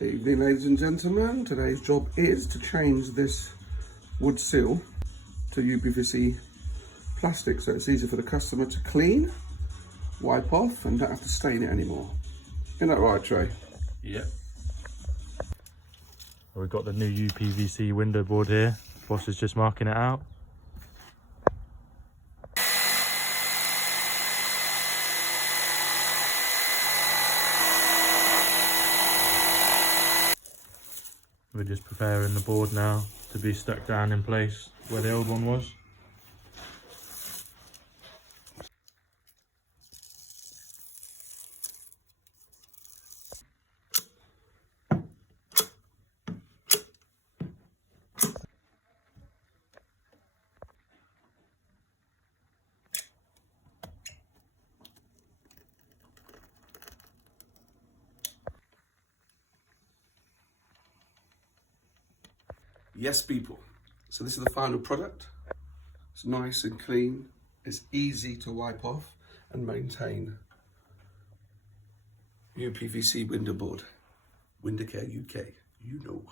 Evening, ladies and gentlemen. Today's job is to change this wood sill to UPVC plastic so it's easy for the customer to clean, wipe off and don't have to stain it anymore. Isn't that right, Trey? Yep. We've got the new UPVC window board here. Boss is just marking it out. We're just preparing the board now to be stuck down in place where the old one was. Yes, people. So this is the final product. It's nice and clean. It's easy to wipe off and maintain. UPVC window board. Window Care UK. You know.